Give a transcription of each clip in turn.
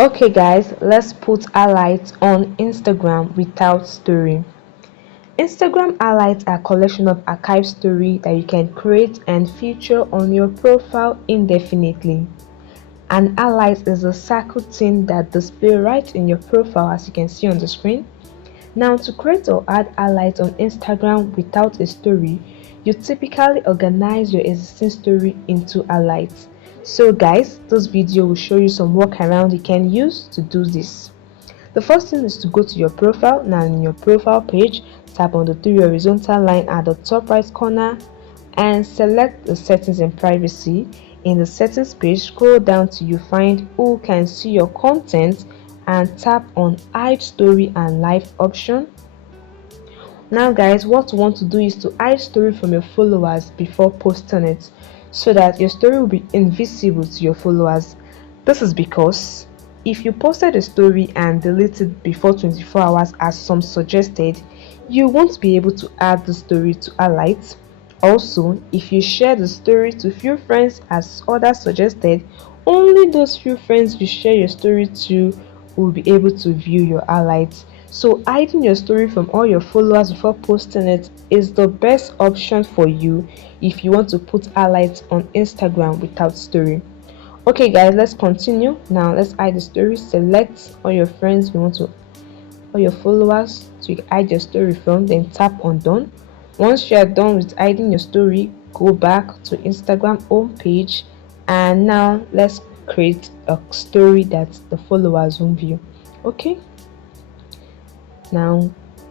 Okay guys, let's put highlights on Instagram without story. Instagram highlights are a collection of archive story that you can create and feature on your profile indefinitely. An highlight is a circle thing that display right in your profile as you can see on the screen. Now to create or add highlights on Instagram without a story, you typically organize your existing story into highlights. So guys, this video will show you some workaround you can use to do this. The first thing is to go to your profile. Now in your profile page, tap on the three horizontal line at the top right corner and select the settings and privacy. In the settings page, scroll down till you find who can see your content and tap on hide story and live option. Now guys, what you want to do is to hide story from your followers before posting it so that your story will be invisible to your followers. This is because if you posted a story and deleted it before 24 hours as some suggested, you won't be able to add the story to highlights. Also, if you share the story to few friends as others suggested, only those few friends you share your story to will be able to view your highlights. So hiding your story from all your followers before posting it is the best option for you if you want to put highlights on Instagram without story. Okay guys, let's continue. Now let's hide the story. Select all your friends you want to, all your followers to hide your story from, then tap on done. Once you are done with hiding your story, go back to Instagram home page and now let's create a story that the followers won't view. Okay, now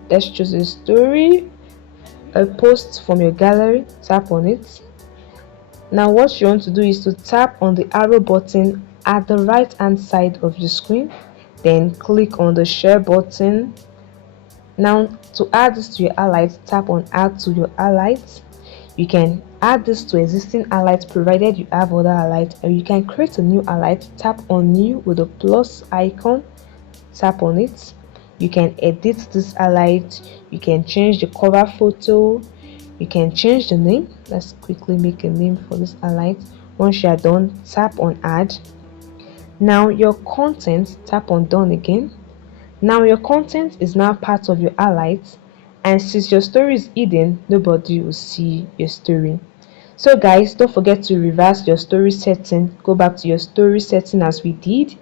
let's choose a story, a post from your gallery, tap on it. Now what you want to do is to tap on the arrow button at the right hand side of your screen, then click on the share button. Now to add this to your highlights, tap on add to your highlights. You can add this to existing highlights provided you have other highlights, or you can create a new highlight. Tap on new with the plus icon, tap on it. You can edit this highlight, you can change the cover photo, you can change the name. Let's quickly make a name for this highlight. Once you are done, tap on add. Now your content, tap on done again. Now your content is now part of your highlights, and since your story is hidden, nobody will see your story. So guys, don't forget to reverse your story setting. Go back to your story setting as we did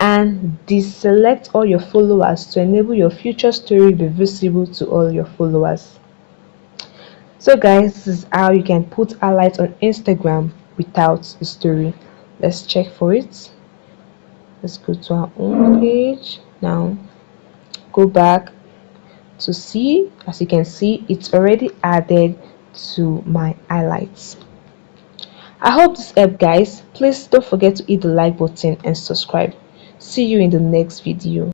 and deselect all your followers to enable your future story be visible to all your followers. So guys, this is how you can put highlights on Instagram without the story. Let's check for it. Let's go to our home page. Now go back to see. As you can see, it's already added to my highlights. I hope this helped guys. Please don't forget to hit the like button and subscribe. See you in the next video.